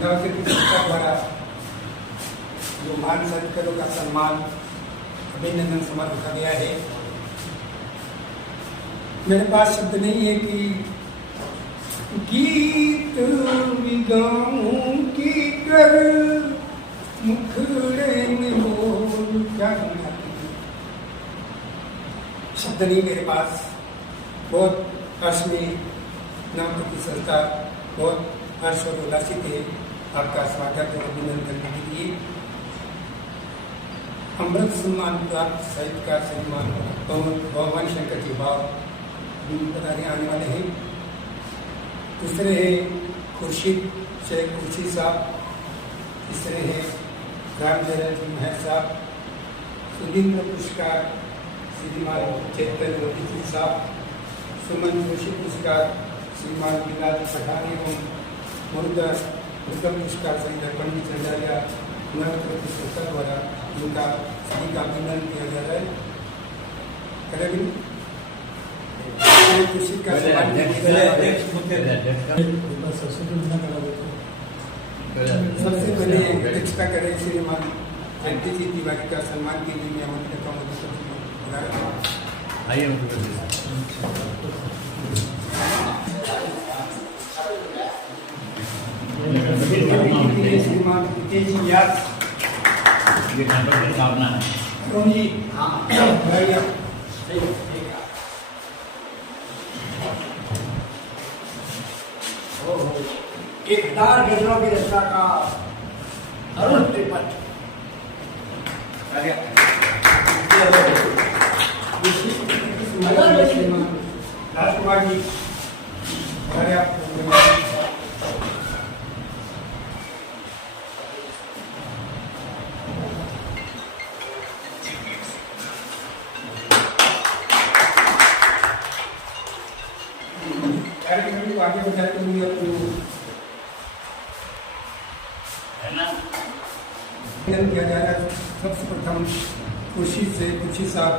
नवशक्ति संस्था द्वारा जो महान संतों का सम्मान अभिनंदन समारोह रखा गया है। मेरे पास शब्द नहीं है कि गीत गाऊं की कर मुखड़े में बोल क्या कहना, शब्द नहीं मेरे पास। बहुत हर्ष में नवशक्ति संस्था बहुत हर्ष और उल्लासित है आपका स्वागत और अभिनंदन करने के लिए। अमृत सम्मान प्राप्त साहित्यकार सम्मान भगवान शंकर जी भाव बताने आने वाले हैं। दूसरे हैं खुर्शीद शेख खुर्शीद साहब, तीसरे हैं रामचरण महर साहब, सुधींद्र पुरस्कार श्रीमान चैतन्य रोटी साहब, सुमन जोशी पुरस्कार श्रीमान बिलाल पठान एवं मुर्गम पुरस्कार श्री पंडित चंद्राया नवशक्ति संस्था द्वारा उनका सभी का अभिनंदन किया जा रहा है। करें खुर्शीद का सबसे पहले अध्यक्षता करें श्रीमान जयंती जी तिवारी का सम्मान के लिए मैं आमंत्रित करता हूँ। श्रीमान जी याद एक दार गजलों की रचना का अरुण त्रिपट राजकुमार जी कार्यक्रम को आगे बढ़ाते हुए किया जा रहा है। सबसे प्रथम खुर्शीद साहब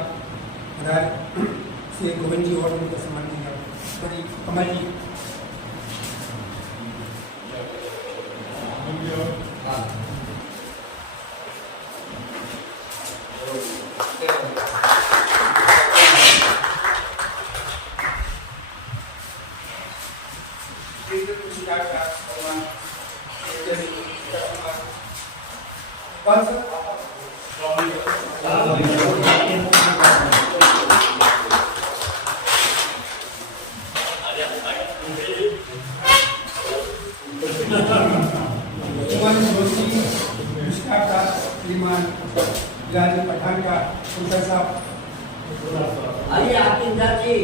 से गोविंद जी और उनका सम्मान किया। बड़ी कमल जी पठान का साहब आइए आपकी जी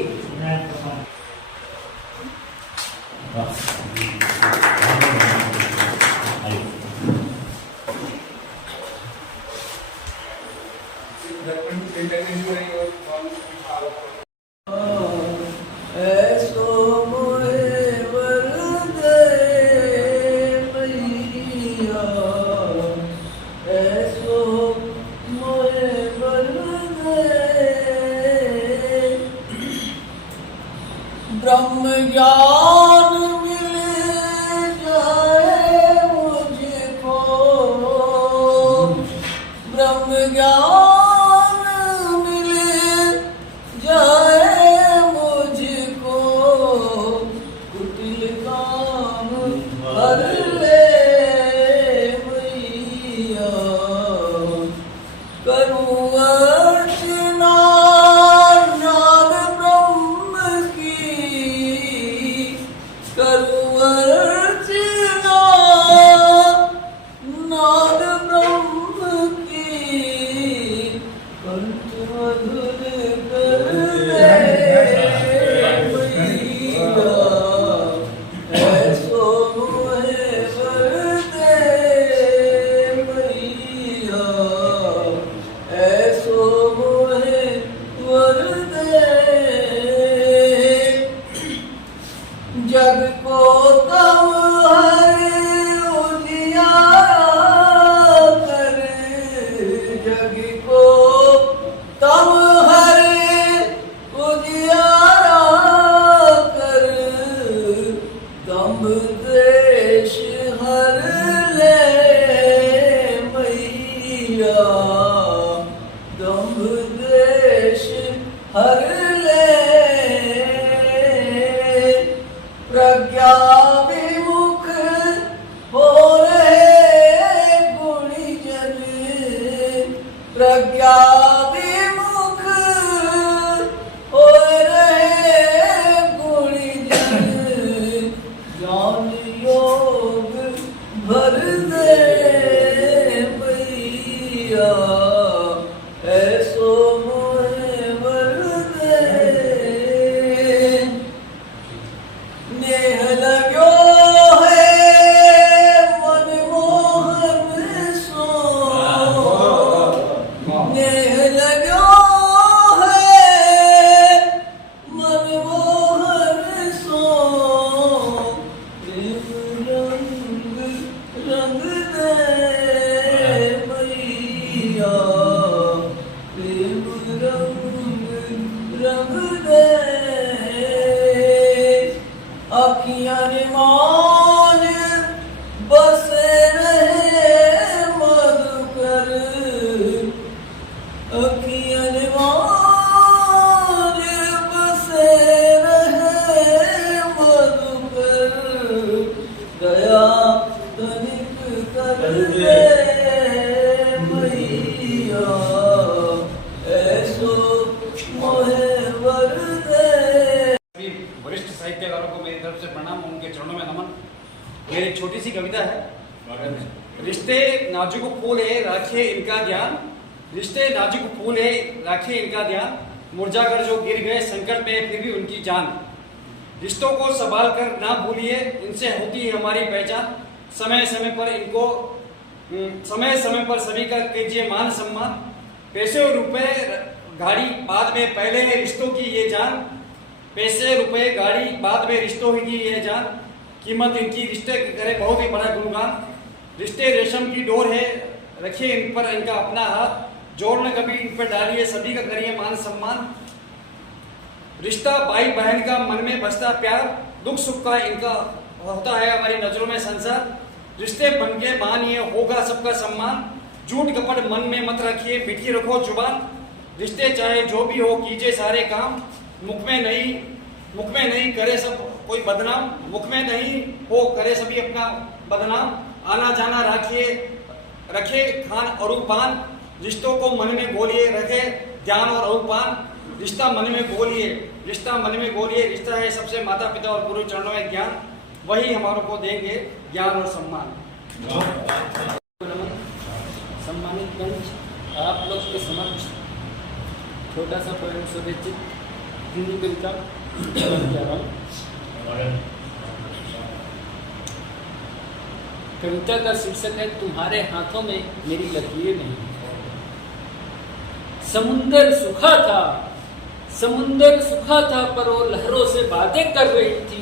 ब्रह्म ज्ञान मिल जाए मुझको, ब्रह्म ज्ञान मिल जाए मुझको, कुटिल काम हर ले मैया, करूँ अर्चना जग को तम हर उजियारा कर, जग को तम हर उजियारा कर, दम द्वेष हर दे मैया, दंभ द्वेष हर ले, प्रज्ञा विमुख हो रहे गुणीजन, प्रज्ञा विमुख हो रहे गुणीजन, ज्ञान योग भर दे मैया, ऐसो मोहे वर दे। नेह लगो है मनमोहन सो, नेह लगो है मनमोहन सो, प्रेम रंग रंग दे मैया, प्रेम रंग रंग दे। अखियाँ मान बसे रहे मधुकर, अखियाँ मान बसे रहे मधुकर, दया तनिक कर दे मैया, ऐसो मोहे वर दे। सभी वरिष्ठ साहित्यकारों को मेरी तरफ से प्रणाम, उनके चरणों में नमन। मेरी छोटी सी कविता है। रिश्ते नाजुक फूल है राखे इनका ध्यान, रिश्ते नाजुक फूल है राखे इनका ध्यान, मुरझाकर जो गिर गए संकट में फिर भी उनकी जान। रिश्तों को संभाल कर ना भूलिए, इनसे होती है हमारी पहचान। समय समय पर सभी का कीजिए मान सम्मान। पैसे और रुपए गाड़ी बाद में, पहले है रिश्तों की ये जान। पैसे रुपए गाड़ी बाद में, रिश्तों की ये जान। कीमत इनकी रिश्ते करे बहुत ही बड़ा गुणगान। रिश्ते रेशम की डोर है, रखिए इन पर इनका अपना हाथ। जोर न कभी इन पर डालिए, सभी का करिए मान सम्मान। रिश्ता भाई बहन का मन में बसता प्यार, दुख सुख का इनका होता है हमारी नजरों में संसार। रिश्ते बन के मानिए होगा सबका सम्मान। झूठ कपट मन में मत रखिए, मीठी रखो जुबान। रिश्ते चाहे जो भी हो कीजिए सारे काम, मुख में नहीं करे सब कोई बदनाम। मुख में नहीं हो करे सभी अपना बदनाम। आना जाना रखे खान और पान। रिश्तों को मन में बोलिए, रखे ध्यान और पान। रिश्ता मन में बोलिए, रिश्ता मन में बोलिए। रिश्ता है सबसे माता पिता और गुरु चरणों में ज्ञान, वही हमारों को देंगे ज्ञान और सम्मान। सम्मानित मंच, आप लोग के समक्ष छोटा सा पोएम शुभेच्छित हिंदी कविता कह रहा हूँ। कविता का शीर्षक है तुम्हारे हाथों में मेरी लकीरें नहीं। समुंदर सूखा था पर वो लहरों से बातें कर रही थी।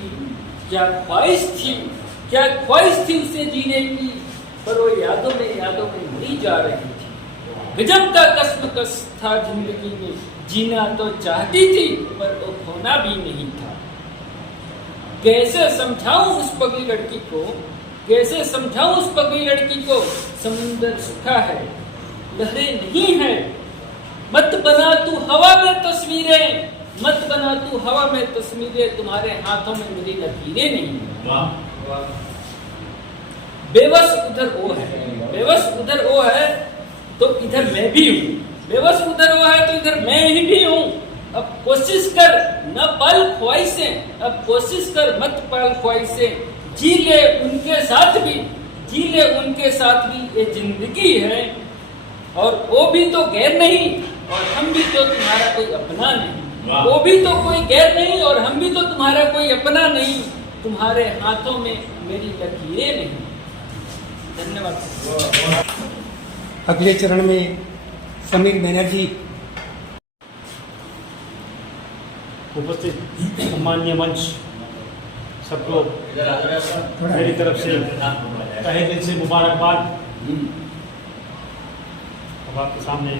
क्या ख्वाहिश थी उसे जीने की, पर वो यादों में मरी जा रही थी। गजब का कश्मकश था जिंदगी में, जीना तो चाहती थी पर वो खोना भी नहीं था। कैसे समझाऊं उस पगली लड़की को, समुंदर सूखा है लहरें नहीं है। मत बना तू हवा में तस्वीरें, तुम्हारे हाथों में मेरी लकीरें नहीं है। बेबस उधर वो है तो इधर मैं भी हूँ। बेबस उधर वो है तो इधर मैं ही भी हूँ। अब कोशिश कर न पाल ख्वाहिशें, अब कोशिश कर मत पाल ख्वाहिशें। जी ले उनके साथ भी ये जिंदगी है। और वो भी तो गैर नहीं और हम भी तो तुम्हारा कोई अपना नहीं। वो भी तो कोई गैर नहीं और हम भी तो तुम्हारा कोई अपना नहीं। तुम्हारे हाथों में मेरी लकीरें नहीं। धन्यवाद। अगले चरण में समीर बैनर्जी। उपस्थित माननीय मंच, सबको मेरी तरफ से तहे दिल से मुबारकबाद। अब आपके सामने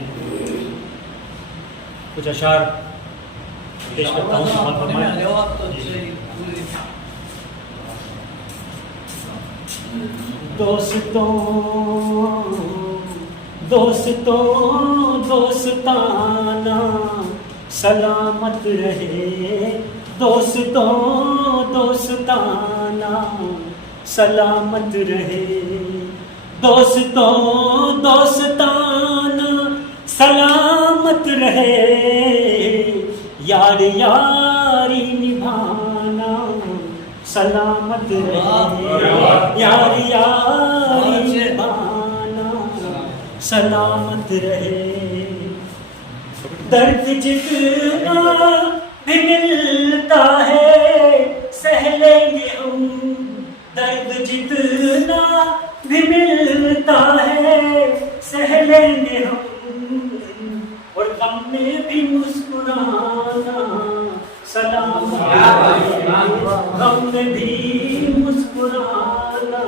कुछ अशार पेश करता हूँ। दोस्तों दोस्तों दोस्ताना सलामत रहे, दोस्तों दोस्ताना सलामत रहे, दोस्तों दोस्ताना सलामत रहे, यार यारी निभाना सलामत रहे, यार यारी निभाना सलामत रहे। दर्द जितना भी मिलता है सह लेंगे हम, दर्द जितना भी मिलता है सह लेंगे हम, और गम में भी मुस्कुराना सलामत रहे, गम में भी मुस्कुराना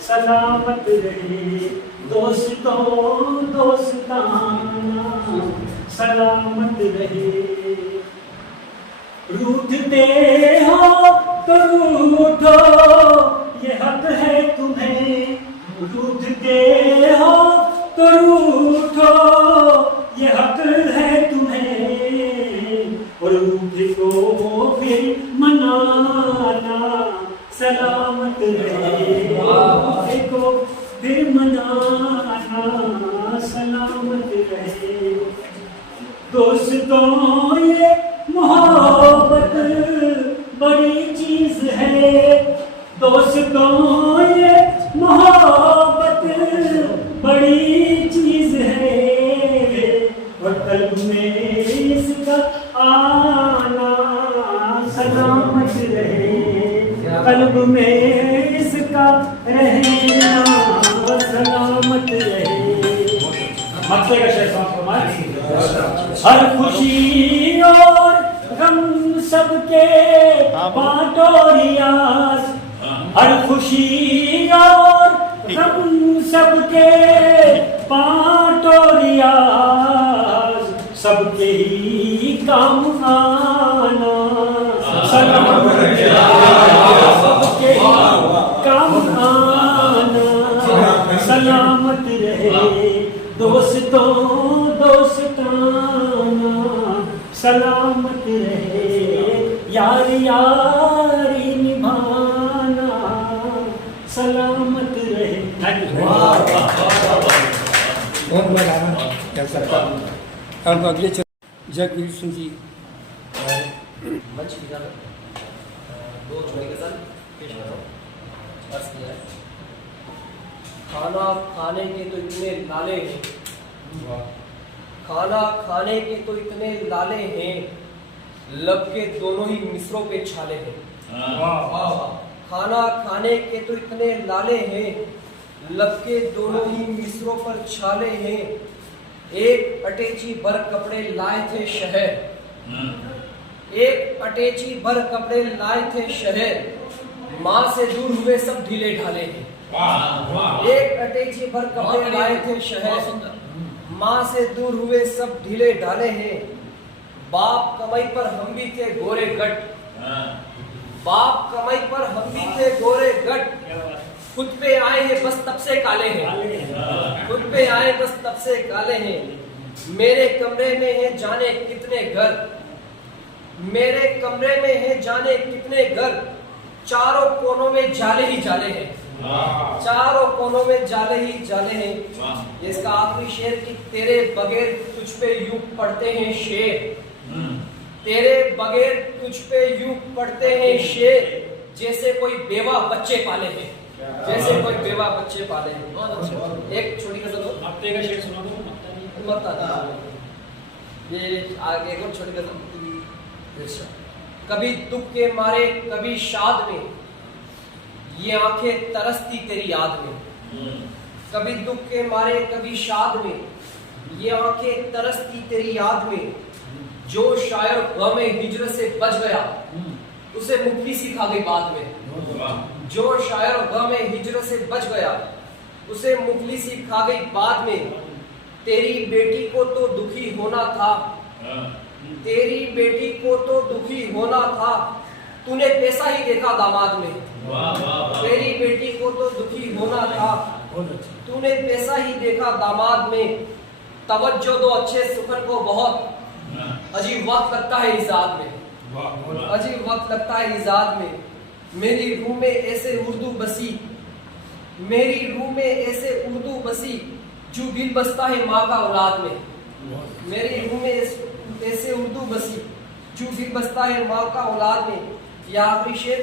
सलामत रहे, दोस्तों दोस्ताना सलामत रहे। रूठते हो तो रूठो, ये हक है तुम्हें, रूठते हो तो रूठो, ये हक है तुम्हें, और रूठे को फिर मनाना सलामत रहे, रूठे को फिर मनाना सलामत रहे। दोस्तों ये मोहब्बत बड़ी चीज है, दोस्तों ये मोहब्बत बड़ी चीज है, और कल्ब में इसका आना सलामत रहे, कल्ब में इसका रहना सलामत रहे। मतलब का शेर हर खुशी और गम सबके बांटो रियाज, हर खुशी और गम सबके बांटो रियाज, सबके ही काम आना सलामत रहे, सबके ही काम आना सलामत रहे, दोस्तों दोस्ताना सलामत रहे, यार यारी निभाना सलामत रहे। बहुत मजा आया कह सकता हूँ। अब अगले जगवीर सिंह जी मंच की तरफ दो छोटे गजल पेश करो। अर्ज किया है, खाना खाने के तो इतने लाले हैं, खाना खाने के तो इतने लाले हैं, लब के दोनों ही मिसरों पे छाले हैं। खाना खाने के तो इतने लाले हैं, लब के दोनों ही मिसरों पर छाले हैं। एक अटैची भर कपड़े लाए थे शहर, एक अटैची भर कपड़े लाए थे शहर, माँ से दूर हुए सब ढीले ढाले हैं। एक अटैची भर कपड़े लाए थे शहर, माँ से दूर हुए सब ढीले ढाले हैं। बाप कमाई पर हम भी थे गोरे गट, बाप कमाई पर हम भी थे गोरे गट, खुद पे आए हैं बस तब से काले हैं, खुद पे आए बस तब से काले हैं। मेरे कमरे में है जाने कितने घर, मेरे कमरे में है जाने कितने घर, चारों कोनों में जाले ही जाले हैं, चारों कोनों में जाले ही जाले हैं। ये इसका आखिरी शेर कि तेरे बगैर तुझ पे यूं पड़ते हैं शेर, तेरे बगैर तुझ पे यूं पड़ते हैं शेर, जैसे कोई बेवा बच्चे पाले हैं, जैसे कोई बेवा बच्चे पाले हैं। बहुत अच्छा। एक छोटी गजल हो, हफ्ते का शेर सुना दो। ये आगे एक और छोटी गजल। कभी दुख के मारे कभी शाद में, ये आंखें तरसती तेरी याद में, कभी दुख के मारे कभी शाद में, ये आंखें तरसती तेरी याद में। जो शायर गम हिजरत से बच गया, उसे मुफलिसी खा गई बाद में। जो शायर गम हिजरत से बच गया, उसे मुफलिसी खा गई बाद में। तेरी बेटी को तो दुखी होना था, तेरी बेटी को तो दुखी होना था, तूने पैसा ही देखा दामाद में। तेरी बेटी बेटी को तो दुखी होना था, तूने पैसा ही देखा दामाद में, तवज्जो दो अच्छे सुखन को, बहुत अजीब वक्त लगता है इजाद में, अजीब वक्त लगता है इजाद में। मेरी रूह में ऐसे उर्दू बसी, मेरी रूह में ऐसे उर्दू बसी, जो दिल बसता है माँ का औलाद में। मेरी रूह में ऐसे उर्दू बसी, जो दिल बसता है माँ का औलाद में। या आखिरी शेर,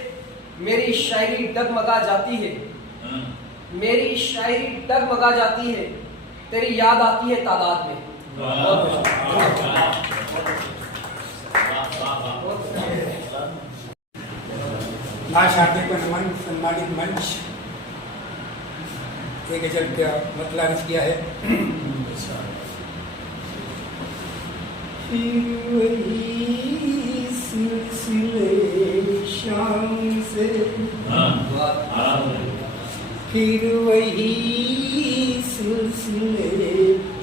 मेरी शायरी डगमगा जाती है, मेरी शायरी डगमगा जाती है, तेरी याद आती है तादाद में। महाशाब्दिक नमन सम्मानित मंच, एक गजल का मतलब अर्ज किया है। सिलसिले शाम से फिर वही सिलसिले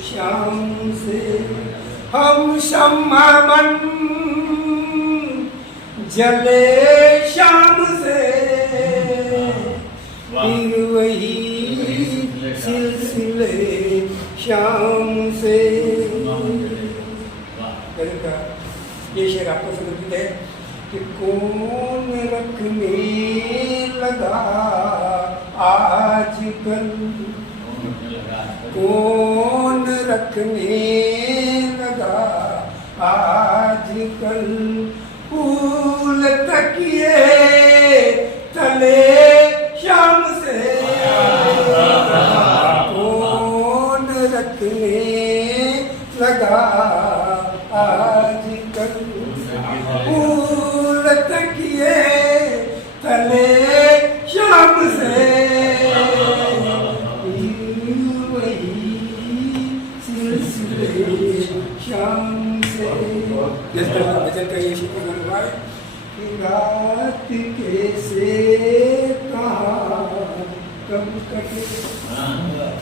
शाम से, हम शम्मा बन जले शाम से, फिर वही सिलसिले शाम से। ये शेर आपको समर्पित है कि कौन रखने लगा आजकल, कौन रखने लगा आजकल, फूल तकिए तले शाम से, कौन रखने लगा आजकल, फूल तकिए तले शाम से, वही सिलसिले शाम से। जिस तरह भजन का ये शुक्र बनवाए कि रात कैसे कहाँ कब कटे,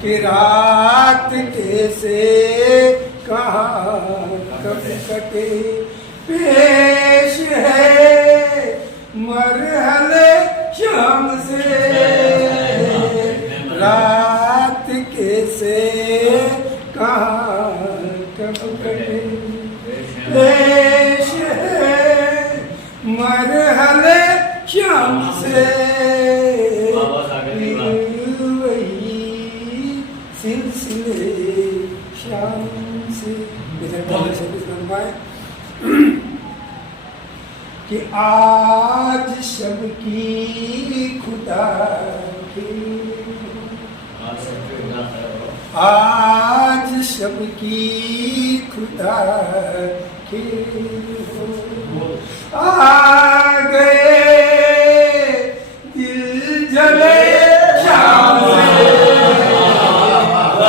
कि रात कैसे कहाँ कब कटे, पेश है मरहले शाम से, रात कैसे कहाँ कब कटे, पेश है मरहले शाम से, वही सिलसिले शाम से। कि आज शब की खुदा की, आज शब की खुदा की, आ गए दिल जले शाम से,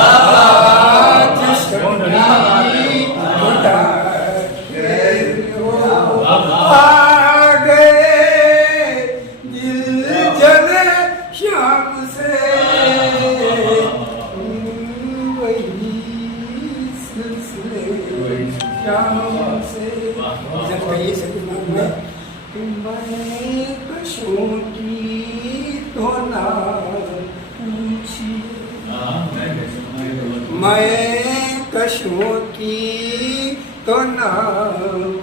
आज शब की खुदा आ गए दिल जले शाम से, वही सिलसिले शाम से। जब ये सभी मालूम है कि मैं कशों की तो ना पूछी, मैं कशों की तो ना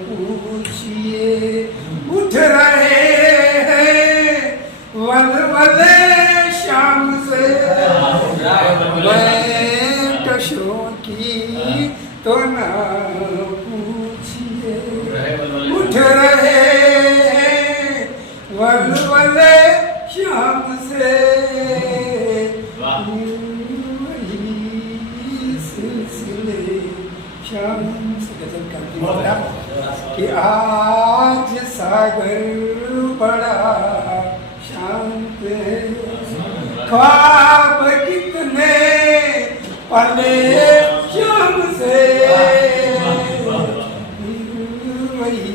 पूछिए, उठ रहे हैं वलवले शाम से, मैं कशों की तो ना पूछिए, उठ रहे हैं वलवले शाम से, वही सिलसिले शाम से। गजल करती बोला कि आज सागर बड़ा शांत है, ख्वाब कितने पले शाम से, वही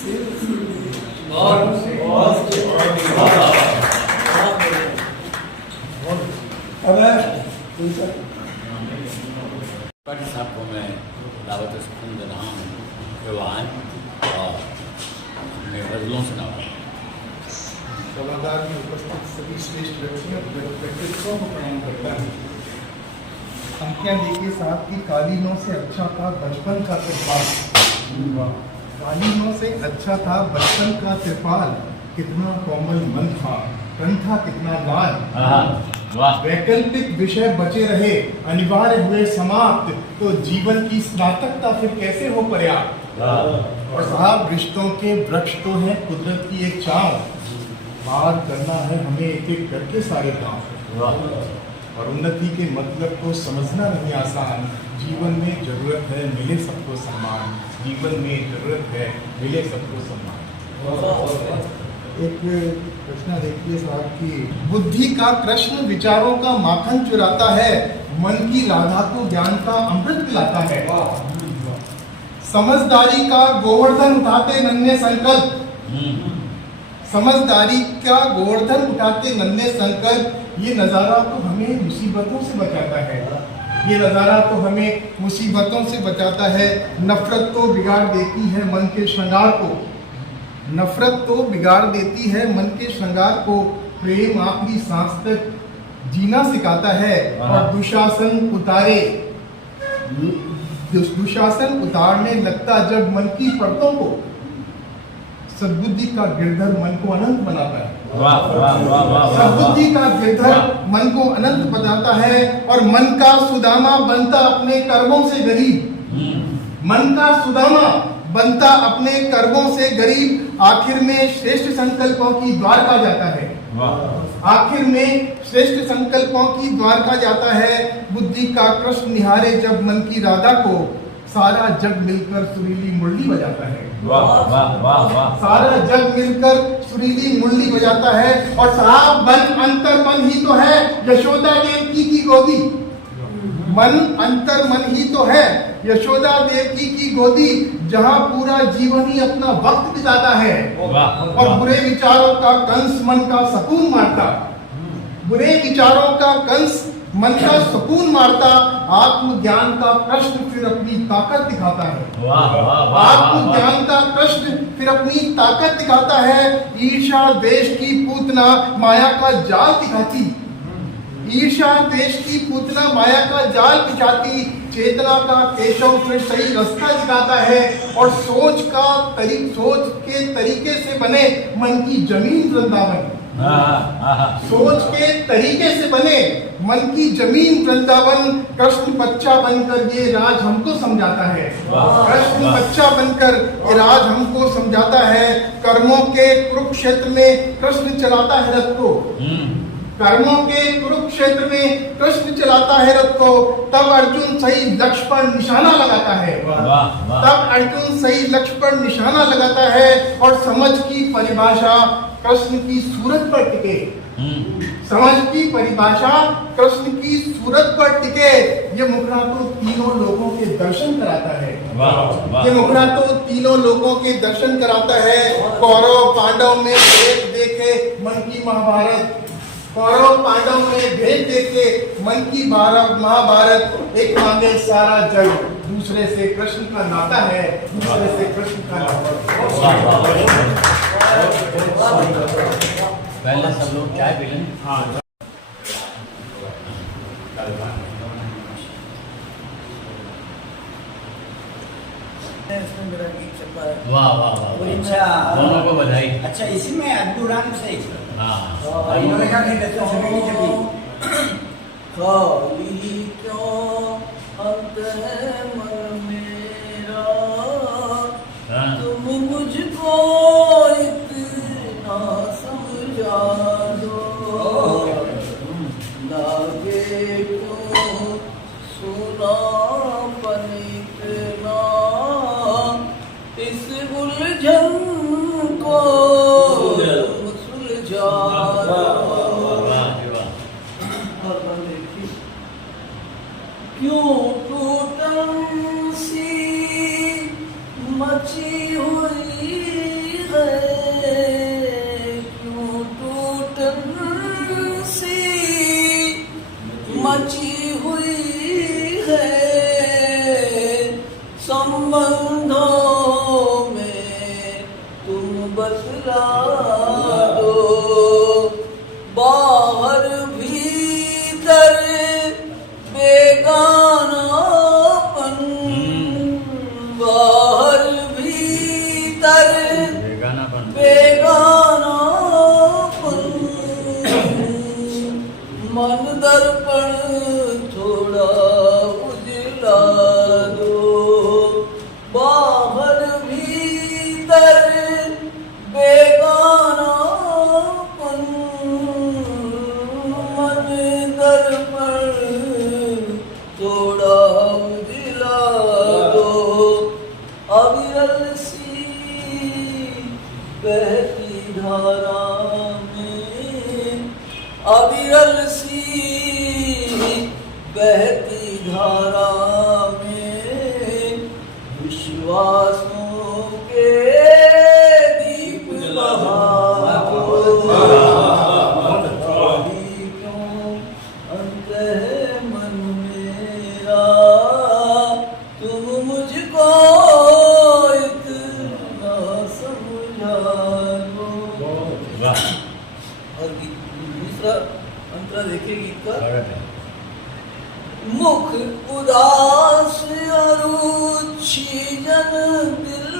सिलसिले शाम से। पार्टी साहब को मैं दावत सुकून दे रहा हूँ कि वो आएँ और अपने गज़लों सुनाओ। सभागार में उपस्थित सभी श्रेष्ठ व्यक्तित्वों को प्रणाम करता है। अंकियां देखिए साहब की कालीनों से अच्छा था बचपन का त्रिपाल। कालीनों से अच्छा था बचपन का त्रिपाल, कितना कोमल मन था, तन था कितना लाल। वैकल्पिक विषय बचे रहे, अनिवार्य हुए समाप्त, तो जीवन की स्नातकता फिर कैसे हो पर्याप्त। और साहब रिश्तों के वृक्ष तो है कुदरत की एक छांव, पार करना है हमें एक एक करके सारे गांव। और उन्नति के मतलब को समझना नहीं आसान, जीवन में जरूरत है मिले सबको सम्मान, जीवन में जरूरत है मिले सबको सम्मान। एक प्रश्न देखिए साहब की, बुद्धि का कृष्ण विचारों का माखन चुराता है, मन की राधा को ज्ञान का अमृत पिलाता है। समझदारी का गोवर्धन उठाते नन्हे संकल्प, समझदारी का गोवर्धन उठाते नन्हे संकल्प, ये नजारा तो हमें मुसीबतों से बचाता है, ये नजारा तो हमें मुसीबतों से बचाता है। नफरत तो बिगाड़ देती है मन के श्रृंगार को, नफरत तो बिगाड़ देती है मन के श्रृंगार को, प्रेम आखिरी सांस तक जीना सिखाता है। और दुशासन उतारने लगता जब मन की परतों को, सद्बुद्धि का गिरधर मन को अनंत बनाता है। सद्बुद्धि का गिरधर मन को अनंत बनाता है। और मन का सुदामा बनता अपने कर्मों से गरीब, मन का सुदामा बनता अपने कर्मों से गरीब, आखिर में श्रेष्ठ संकल्पों की द्वारका जाता है, आखिर में श्रेष्ठ संकल्पों की द्वारका जाता है। बुद्धि का कृष्ण निहारे जब मन की राधा को, सारा जग मिलकर सुरीली मुरली बजाता है। सारा जग मिलकर सुरीली मुरली बजाता है। और साहब मन अंतर मन ही तो है यशोदा देवकी की गोदी, मन अंतर मन ही तो है यशोदा देवकी की गोदी, जहां पूरा जीवन ही अपना वक्त बिताता है। और बुरे विचारों का कंस मन का सकून मारता, बुरे विचारों का कंस मन का सुकून मारता, आत्मज्ञान का कृष्ण फिर अपनी ताकत दिखाता है। आत्मज्ञान का कृष्ण फिर अपनी ताकत दिखाता है। ईर्ष्या देश की पूतना माया का जाल दिखाती, ईर्ष्या देश की पूतना माया का जाल बिछाती, चेतना का केशव फिर सही रास्ता दिखाता है। और सोच के तरीके से बने मन की जमीन वृंदावन, सोच के तरीके से बने मन की जमीन वृंदावन। कृष्ण बच्चा बनकर ये राज हमको समझाता है, कृष्ण बच्चा बनकर ये राज हमको समझाता है। कर्मों के कुरुक्षेत्र में कृष्ण चलाता है रथ को, कर्मों के कुरुक्षेत्र में कृष्ण चलाता है रथ को, तब अर्जुन सही लक्ष्य पर निशाना लगाता है, तब अर्जुन सही लक्ष्य पर निशाना लगाता है। और समझ की परिभाषा कृष्ण की सूरत पर टिके, समझ की परिभाषा कृष्ण की सूरत पर टिके। ये मुखड़ा तो तीनों लोगों के दर्शन कराता है, ये मुखड़ा तो तीनों लोगों के दर्शन कराता है। कौरव पांडव में भेद देखे मन की महाभारत, कौरव पांडव में भेद देखे मन की महाभारत। एक मांगे सारा जग, दूसरे से कृष्ण का नाता है, दूसरे से कृष्ण का नाता। पहले सब लोग चाय पी लें। मेरा गीत चलता है। वाह वाह वाह, अच्छा दोनों को बधाई। अच्छा इसी में अब्दुल से हाँ, इन्होंने कहा नहीं बच्चों से भी खाली क्यों अंत है मन मेरा, तुम मुझको इतना समझा दो, लागे क्यों सुना पनितना, इस उलझन को सुलझा दो। क्यों टूटन सी मची हुई है, क्यों टूटन सी मची हुई है, संबंधों में तुम बतला दो। दर्पण थोड़ा उजला दो, बाहर भीतर बेगानापन, मन दर्पण थोड़ा उजला दो, अविरल सी बहती धारा में, अविरल सी बहती धारा में, विश्वासों के दीप बहा दो, क्यों अंत है मन मेरा, तुम मुझको इतना समझा दो। और दूसरा अंतरा देखिए गीत का, मुख उदास अरुचिजन दिल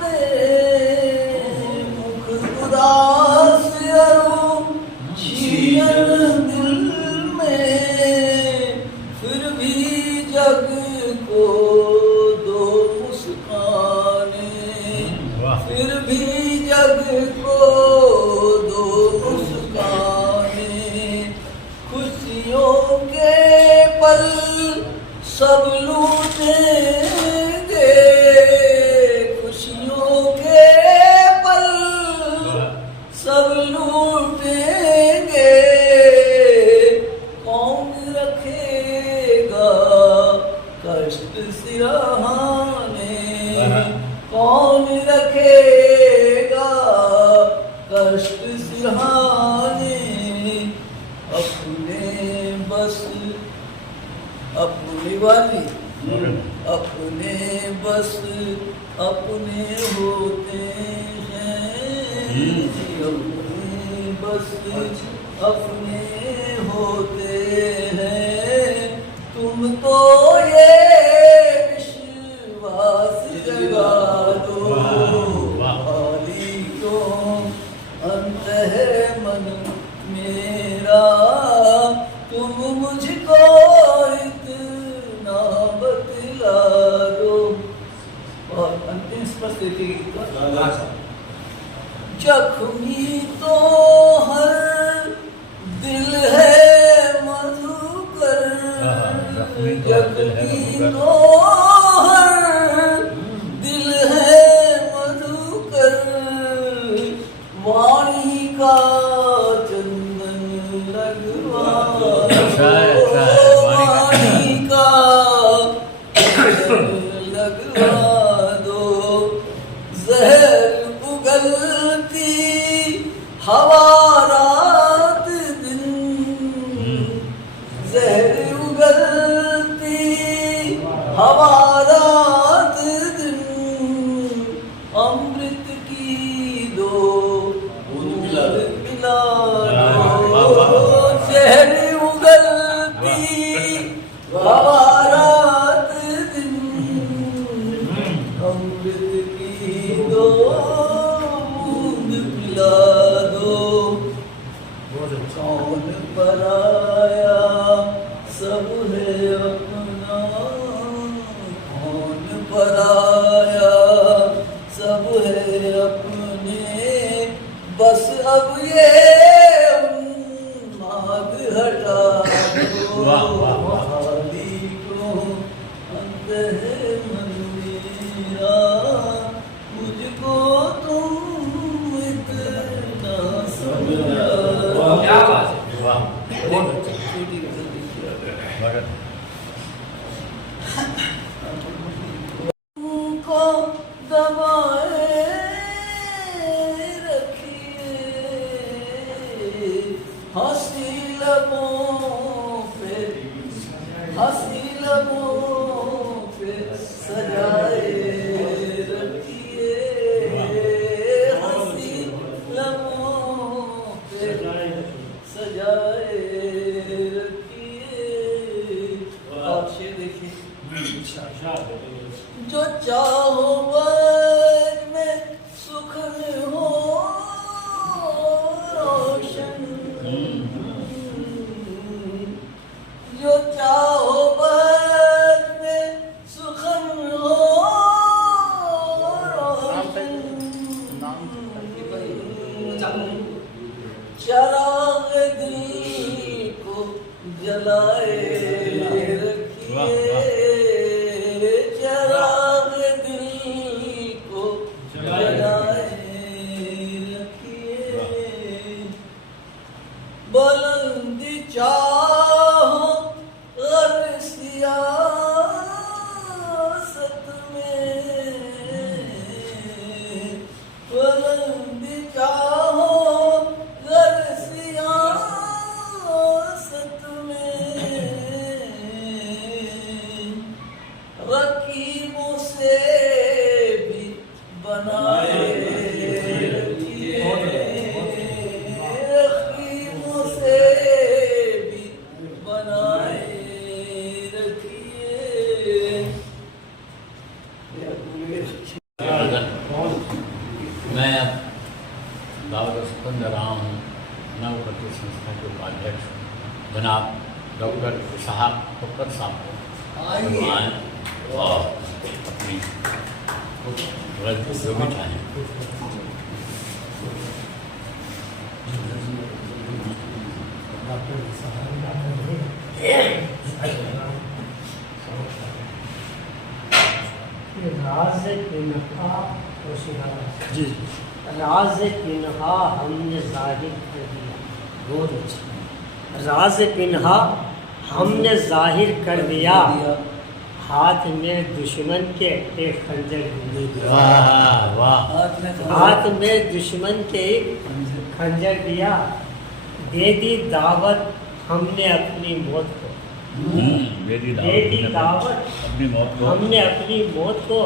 में, मुख उदास अरुचिजन दिल में, फिर भी जग को दो मुस्कानें, फिर भी जग को दो मुस्कानें, खुशियों के पल सब लूटेंगे, खुशियों के पल सब लूटेंगे, कौन रखेगा कष्ट सिरहाने, कौन रखेगा कष्ट सिरहाने, अपने बस अपनी वाली, अपने बस अपने होते हैं, अपने बस अपने होते हैं, तुम तो ये विश्वास जगा दो, खाली क्यों अंत है मन मेरा, तुम मुझको इतना बतला दो। और अंतिम स्पर्श देखिए, जख्मी तो हर दिल है मधुकर, जख्मी तो हर दिल है मधुकर, वाणी का चंदन लगवा दो, वाणी का चंदन लगवा दो, जहर उगलती हवा रात दिन, जहर उगलती हवा रात दिन, अमृत की दो बूंद पिला दो, जहर उगलती हवा रात दिन, अमृत की दो बूंद पिला दो, कौन पराया सब है अपना, कौन पराया सब है अपने, बस अब ये उन्माद हटा दो, खाली क्यों अंत है मन मेरा, मुझको तुम इतना समझा दो। क्या बात है, छोटी गजल देखिए, को दबाए रखिए, हंसी लबों पे, हंसी लबों पे सजाए रखिए, हंसी लबों पे सजाए रखिए। आप शेर देखिए, जो चाहो बज में सुख में हो रोशन, जलाए रखिए, चिराग दिल को जलाए रखिए। बुलंदी चाहो और सियासत में, बुलंदी चाहो और सियासत में, रकीबों से भी बनाए रखिए, रकीबों से भी बनाए रखिए। मैं अब दाऊद सुखंद राम हूँ, नवगति संस्था के उपाध्यक्ष जनाब डॉक्टर इसहाक फकर साहब को सम्मान और अपनी जो भी चाहें। राज किन्हा जी, राज किन्हा हमने जाहिर कर दिया। बहुत अच्छा। राज किन्हा हमने जाहिर कर दिया, हाथ में दुश्मन के एक खंजर दे दिया। वाह वाह। हाथ में दुश्मन के एक खंजर दिया, दे दी दावत हमने अपनी मौत को, दे दी दावत अपनी मौत को, हमने अपनी मौत को।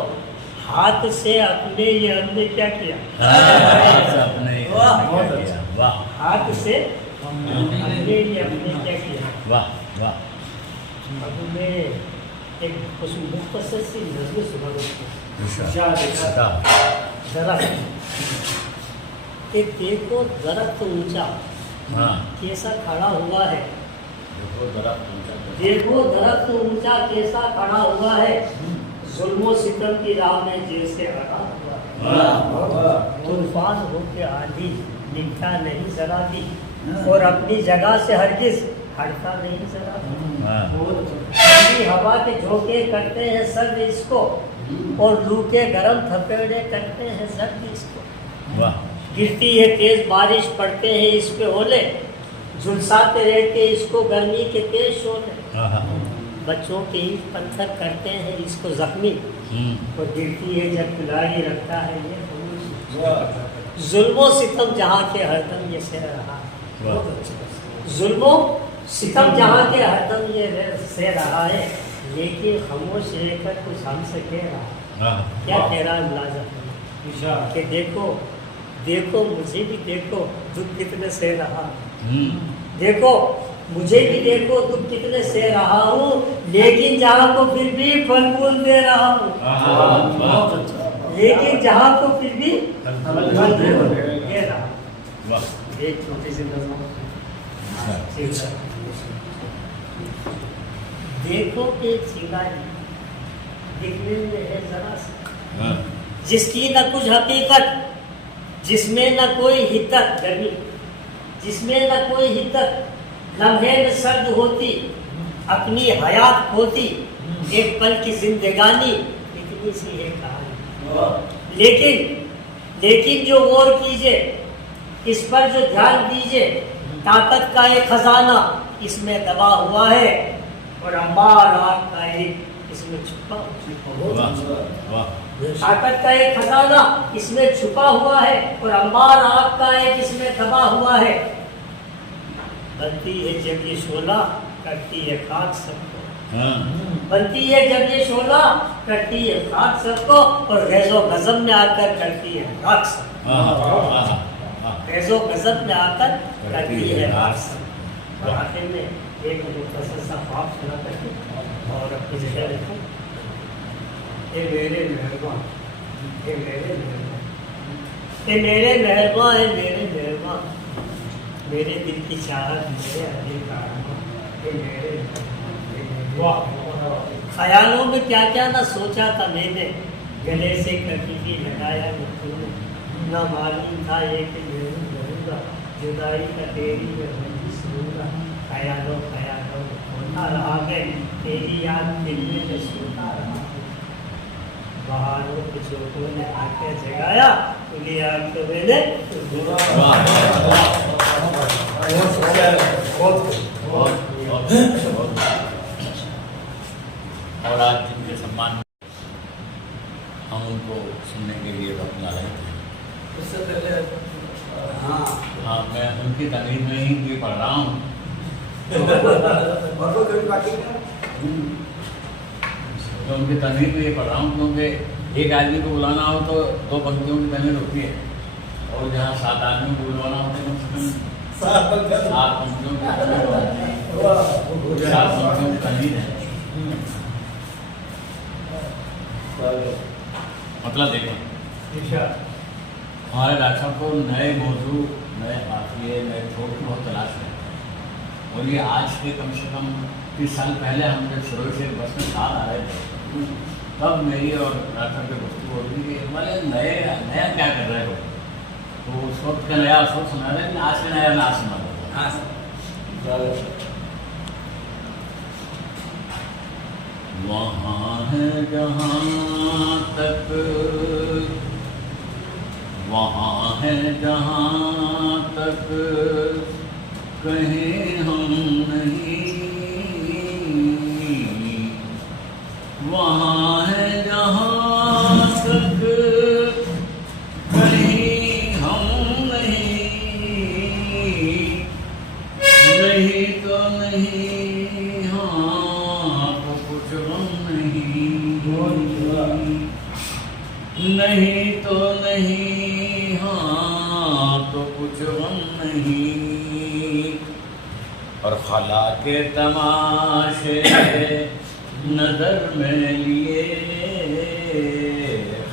हाथ से अपने ये हमने क्या किया? अपने वाह, वाह। हाथ से अपने ये हमने क्या किया? वाह वाह। अब मैं एक उस मुख्तसर सी नज़्म सुनाऊंगा। दरख्त, कि देखो दरख्त ऊंचा कैसा खड़ा हुआ है, देखो दरख्त ऊंचा कैसा खड़ा हुआ है, जुल्मो सितम की राह में जैसे अड़ा हुआ है। तूफान होके आधी निकटा नहीं जरा भी, और अपनी जगह से हरगिज हटता नहीं जरा भी। ठंडी हवा के झोंके करते हैं सर्द इसको, और लू के गरम थपेड़े करते हैं सर्द इसको। गिरती है तेज बारिश पड़ते हैं इस पे ओले, झुलसाते रहते इसको गर्मी के तेज शोले। बच्चों के ईंट पत्थर करते हैं इसको जख्मी, और गिरती है जब खिलाड़ी रखता है ये जुल्मो सितम जहाँ के हरदम ये सह रहा है। जुल्मो सितम जहाँ के हरदम ये सह रहा है, लेकिन खामोश रहकर कुछ हमसे कह रहा है। क्या कह रहा है मुलाज़म कि देखो देखो मुझे भी देखो दुख कितने सह रहा है, देखो मुझे भी देखो दुख कितने सह रहा हूँ, लेकिन जहाँ को फिर भी फल फूल दे रहा हूँ, लेकिन जहाँ को फिर भी फल फूल दे रहा हूँ। एक छोटी सी नज़म। देखो कि चिंगारी दिखने में है जरा सी, जिसकी न कुछ हकीकत, जिसमें न कोई हिद्दत, गर्मी जिसमें न कोई हिद्दत, लम्हे में सर्द होती, अपनी हयात खोती, एक पल की जिंदगानी इतनी सी है कहानी। लेकिन जो गौर कीजिए इस पर जो ध्यान दीजिए, ताकत का एक खजाना इसमें दबा हुआ है, और अंबार आग का एक इसमें छुपा हुआ। ताकत का एक खजाना इसमें छुपा हुआ है, और अंबार आग का एक इसमें दबा हुआ है। बनती है जब ये शोला करती है खाक सबको, बनती है जब ये शोला करती है खाक सबको, और गैज़ो गज़ब में आकर करती है राख सबको। गैज़ो गज़ब में आकर करती है राख सबको। और आखिर में एक मुख्तसर सा ख्वाब सुना करके और अपनी जगह रखूं। ए मेरे मेहरबान, ए मेरे मेहरबान, ए मेरे मेहरबान, ए मेरे मेहरबान, मेरे दिल की चाहत मेरे दिल का अरमान, ए मेरे ख्यालों में क्या क्या ना सोचा था मैंने, गले से कभी भी लगाया न तूने, ना मालूम था ये कि मैं रहूँगा जुदाई का तेरी में बंदिश लूँगा। ख्यालों ख्याल रोता रहा है, तेरी याद दिल में मैं सोता रहा हूँ। बहारों के चोटों ने आके जगाया, खुली आंखों मैंने और आज जिनके सम्मान हम उनको सुनने के लिए अपना रहे थे। उससे पहले हाँ, मैं उनकी तकरीर में ही भी पढ़ रहा हूँ। तो उनकी तकरीर में ही पढ़ रहा हूँ, क्योंकि एक आदमी को बुलाना हो तो 2 पंक्तियों की तकरीर होती है, और जहाँ 7 आदमियों को बुलवाना होता है कम से कम 7 पंक्तियों की तकरीर होती है। 7 पंक्तियों की तकरीर है। मतलब देखो, हमारे डॉक्टर को नए मौजू, नए काफिले, नए थोक की बहुत तलाश है। और ये आज के कम से कम 30 साल पहले हम जब शुरू से बस में साथ आ रहे थे, तब मेरी और डॉक्टर की गुफ्तगू हो रही कि वाले नया क्या कर रहे हो। तो उस वक्त का नया सोच सुना रहे, लेकिन आज का नया ना सुना रहे। वहाँ है जहाँ तक, वहाँ है जहाँ तक कहीं हम नहीं, वहाँ है जहाँ तक कहीं हम नहीं, नहीं तो नहीं, हाँ तो कुछ गम नहीं, नहीं तो नहीं, हाँ तो कुछ गम नहीं। और खला के तमाशे नजर में लिए,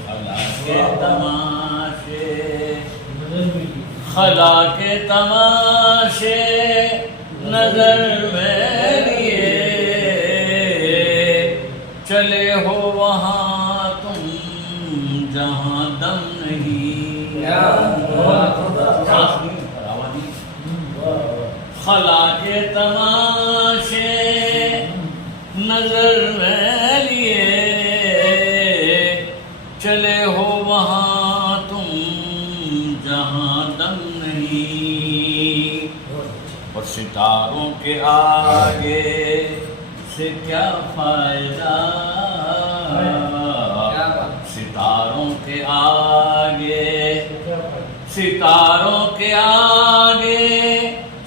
खला के तमाशे, खला के तमाशे नजर में लिए, चले हो वहाँ तुम जहाँ दम नहीं। खला के तमाशे नजर में लिए, चले हो वहाँ तुम जहाँ दम नहीं। और सितारों के आगे से क्या फायदा, सितारों के आगे, सितारों के आगे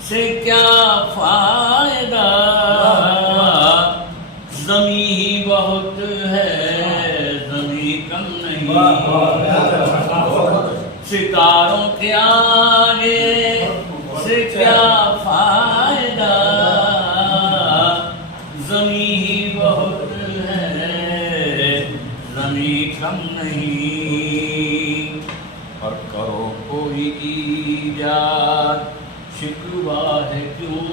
से क्या फायदा, ज़मीं ही बहुत है, ज़मीं कम नहीं। सितारों के आगे से क्या फायदा, ज़मीं ही बहुत है, ज़मीं कम नहीं। और करो कोई ईजाद, शिकवा है क्यों,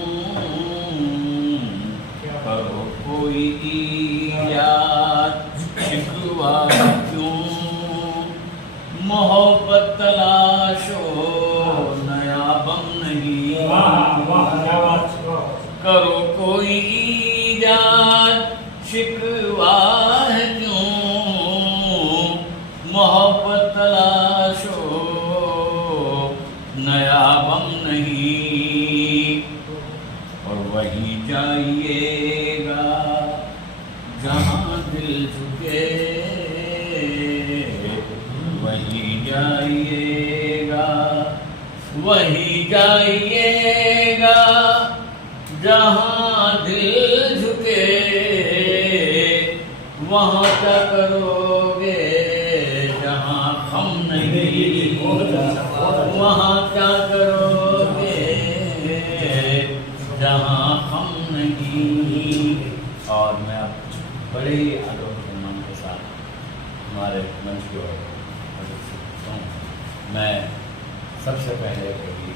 करो कोई ईजाद, शिकवा है क्यों। मोहब्बत तलाशो, नया बम नहीं। करो कोई ईजाद, शिकवा है क्यों। मोहब्बत तलाशो, नया बम नहीं। और वही जाइएगा जहाँ दिल झुके, वही जाइएगा, वही जाइएगा जहाँ दिल झुके। वहाँ क्या करोगे जहाँ हम नहीं, वहाँ क्या करोगे जहाँ हम नहीं। और मैं अब बड़े आदर सम्मान के साथ हमारे मंच की ओर मैं सबसे पहले कभी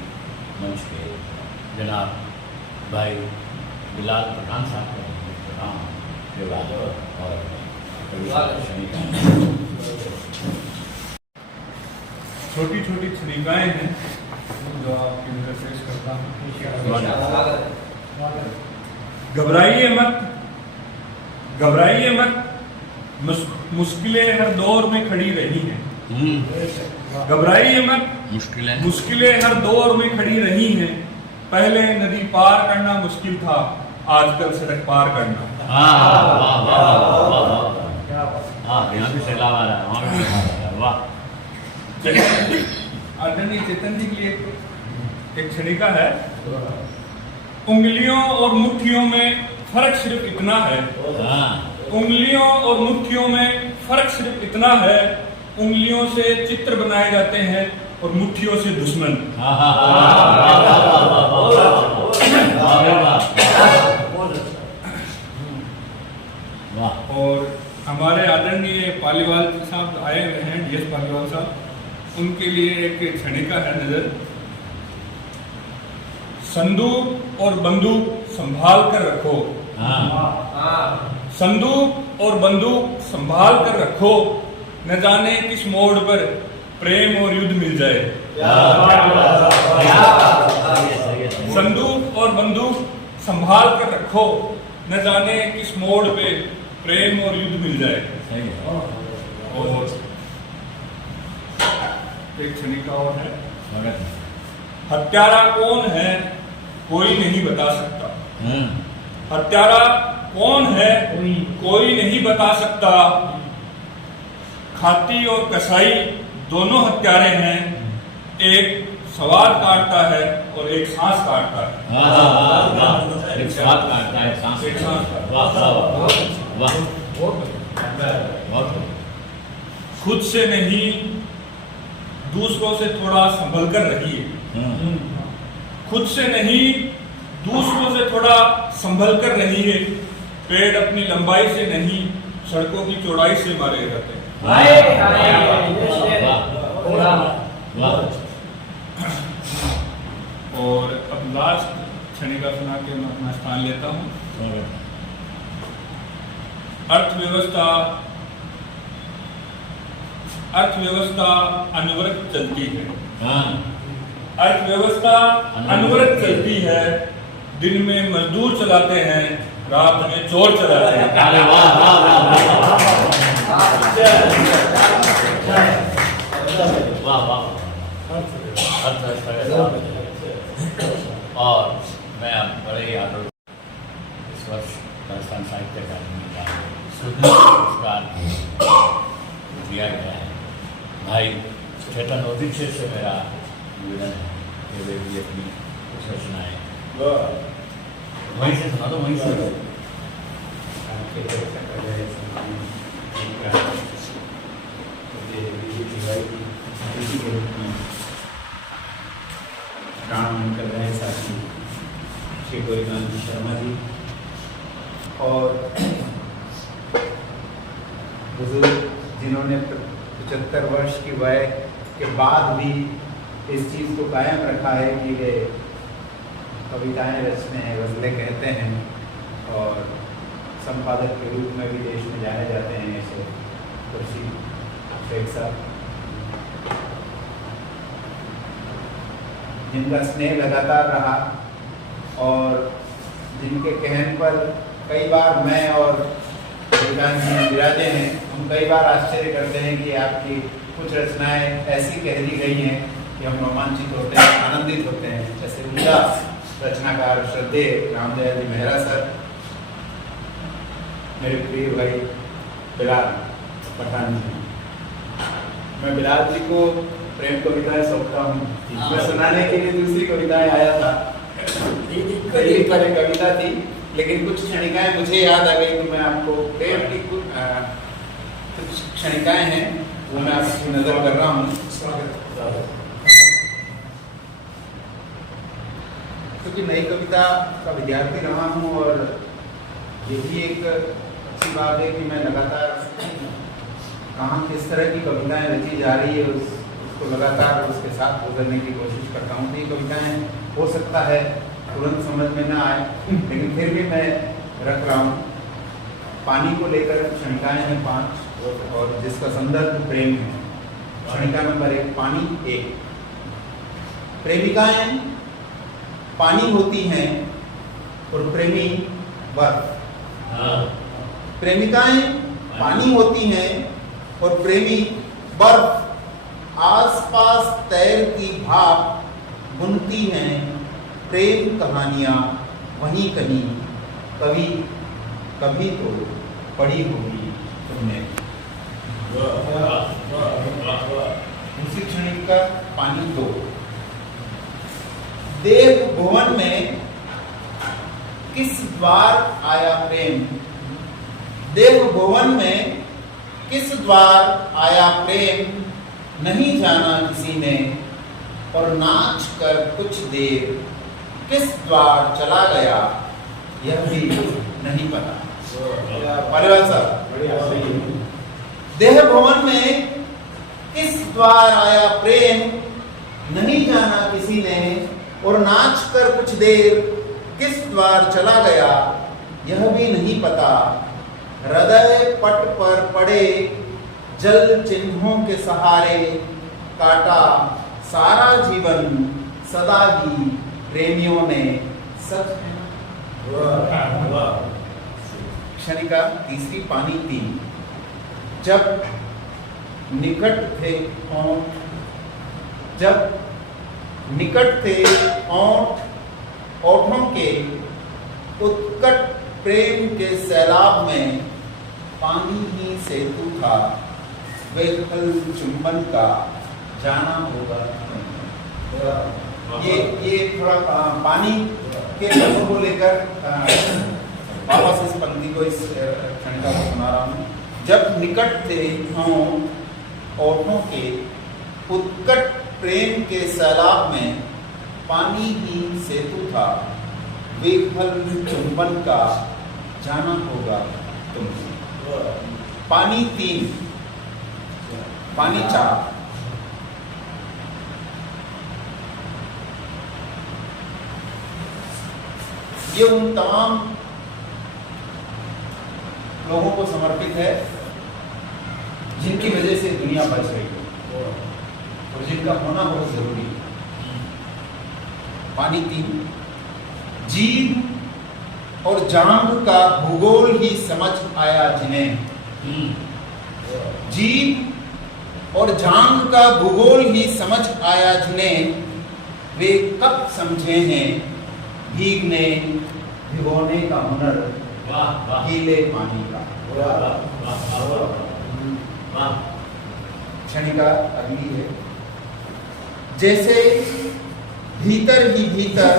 मंच के जनाब भाई बिलाल प्रधान साहब को प्रणाम के बाद और छोटी छोटी छुरिकाएँ हैं जो आपकी नजर पेश करता हूँ। घबराइए मत, मुश्किलें हर दौर में खड़ी रही हैं। घबराइए मत, मुश्किलें हर दौर में खड़ी रही हैं। पहले नदी पार करना मुश्किल था, आजकल सड़क पार करना। यहाँ भी सैलाब आ रहा है, वहाँ भी सैलाब आ रहा है, वाह। आदरणीय चेतन जी के लिए एक क्षणिका है। उंगलियों और मुट्ठियों में फर्क सिर्फ इतना है, उंगलियों और मुट्ठियों में फर्क सिर्फ इतना है, उंगलियों से चित्र बनाए जाते हैं और मुट्ठियों से दुश्मन। और हमारे आदरणीय पालीवाल साहब आए हुए हैं, डीएस पालीवाल साहब, उनके लिए एक क्षणिका है नजर। संदूक और बंदूक संभाल कर रखो, संदूक और बंदूक संभाल कर रखो, न जाने किस मोड़ पर प्रेम और युद्ध मिल जाए। संदूक और बंदूक संभाल कर रखो, न जाने किस मोड़ पे प्रेम और युद्ध मिल जाए। और एक क्षणिका और है। हत्यारा कौन है कोई नहीं बता सकता, हत्यारा कौन है कोई नहीं बता सकता। खाती और कसाई दोनों हत्यारे हैं, एक स्वाद काटता है और एक सांस काटता है। एक स्वाद काटता है, सांस काटता है। खुद से नहीं दूसरों से थोड़ा संभल कर रहिए, खुद से नहीं दूसरों से थोड़ा संभल कर रहिए। पेड़ अपनी लंबाई से नहीं सड़कों की चौड़ाई से मारे जाते हैं। और अब लास्ट क्षणिका सुना के मैं अपना स्थान लेता हूँ। अर्थव्यवस्था अनवरत चलती है, अर्थव्यवस्था अनवरत चलती है। दिन में मजदूर चलाते हैं, रात में चोर चलाते हैं। और मैं अब बड़े ही आदर इस वर्ष राजस्थान साहित्य अकादमी का पुरस्कार दिया गया है। भाई चेतन दीक्षित से मेरा निवेदन है कि वे भी अपनी कुछ रचनाएं वहीं से सुना दो, वहीं से राम कर रहे साथी श्री गोरीकांत शर्मा जी और बुजुर्ग जिन्होंने 75 वर्ष की वय के बाद भी इस चीज़ को कायम रखा है कि वे कविताएं रचते हैं, गज़लें कहते हैं और संपादक के रूप में भी देश में जाने जाते हैं। ऐसे खुर्शीद शेख साहब जिनका स्नेह लगातार रहा और जिनके कहने पर कई बार मैं और गोरीकांत जी विराजे हैं, हम कई बार आश्चर्य करते हैं कि आपकी कुछ रचनाएं ऐसी कह दी गई हैं कि हम रोमांचित होते हैं, आनंदित होते हैं। जैसे उनका रचनाकार श्रद्धेय रामदयाल जी मेहरा सर, मेरे प्रिय भाई बिलाल पठान जी। मैं बिलाल जी को प्रेम कविताएं सौंपता हूँ। मैं सुनाने के लिए दूसरी कविताएं आया था, करीब पहले कविता थी, लेकिन कुछ क्षणिकाएं मुझे याद आ गई तो मैं आपको प्रेम की कुछ क्षणिकाएं हैं वो मैं आपकी नजर कर रहा हूँ। क्योंकि नई कविता का विद्यार्थी रहा हूँ और ये भी एक अच्छी बात है कि मैं लगातार कहाँ किस तरह की कविताएं रची जा रही है उसको लगातार उसके साथ गुजरने की कोशिश करता हूँ। तो ये कविताएं हो सकता है तुरंत समझ में ना आए, लेकिन फिर भी मैं रख रहा हूँ। पानी को लेकर क्षणिकाएं हैं 5 और जिसका संदर्भ प्रेम है। क्षणिका नंबर 1, पानी 1। प्रेमिकाएं पानी होती हैं और प्रेमी बर्फ। प्रेमिकाएं पानी होती हैं और प्रेमी बर्फ। आसपास तैरती भाप बुनती हैं प्रेम कहानियां वहीं कहीं, कभी कभी तो पढ़ी होगी तुमने। दूसरी क्षणिका पानी 2। देव भुवन में किस द्वार आया प्रेम? देव भुवन में किस द्वार आया प्रेम? नहीं जाना किसी ने और नाच कर कुछ देर किस द्वार चला गया यह भी नहीं पता। पालीवाल साहब, देह भवन में किस द्वार आया प्रेम? नहीं जाना किसी ने और नाच कर कुछ देर किस द्वार चला गया यह भी नहीं पता। हृदय पट पर पड़े जल चिन्हों के सहारे काटा सारा जीवन सदा ही प्रेमियों ने। सच है ना? क्षणिका तीसरी पानी 3। जब निकट थे ओंठ, जब निकट थे ओठों के उत्कट प्रेम के सैलाब में पानी ही सेतु था। बेखल चुंबन का जाना होगा। ये थोड़ा पानी के लफ्ज़ों को लेकर वापस इस पंक्ति को, इस क्षणिका को सुना रहा हूँ। जब निकट थे ओठों के उत्कट प्रेम के सैलाब में पानी ही सेतु था। बेखल चुंबन का जाना होगा तुमसे। पानी 3। पानी 4। ये उन तमाम लोगों को समर्पित है जिनकी वजह से दुनिया बच रही है और जिनका होना बहुत जरूरी है। पानी 3। जीभ और जांघ का भूगोल ही समझ आया जिन्हें। जीभ और जांघ का भूगोल ही समझ आया जिन्हें, वे कब समझे हैं भीगने भिगोने का हुनर गीले पानी का। क्षणिका अगली है। जैसे भीतर ही भीतर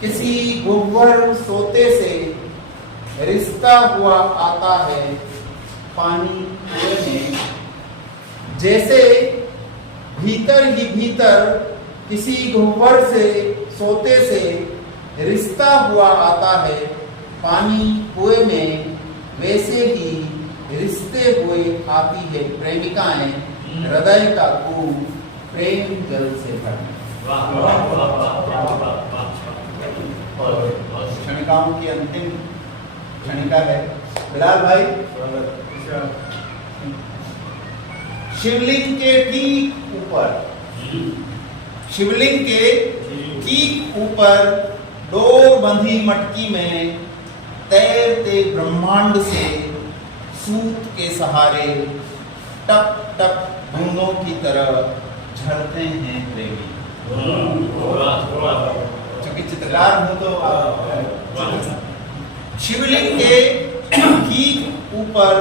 किसी गुव्वर सोते से रिश्ता हुआ आता है पानी कुएं में। जैसे भीतर ही भीतर किसी गुव्वर से सोते से रिश्ता हुआ आता है पानी कुएं में, वैसे ही रिश्ते हुए आती है प्रेमिकाएं हृदय का कूप प्रेम जल से भरने। क्षणिकाओं की अंतिम क्षणिका है। बिलाल भाई, शिवलिंग के ठीक ऊपर, शिवलिंग के ठीक ऊपर डोर बंधी मटकी में तैरते ब्रह्मांड से सूत के सहारे टप टप बूंदों की तरह झरते हैं प्रेमी। क्योंकि चित्रकार हूं तो शिवलिंग के ठीक ऊपर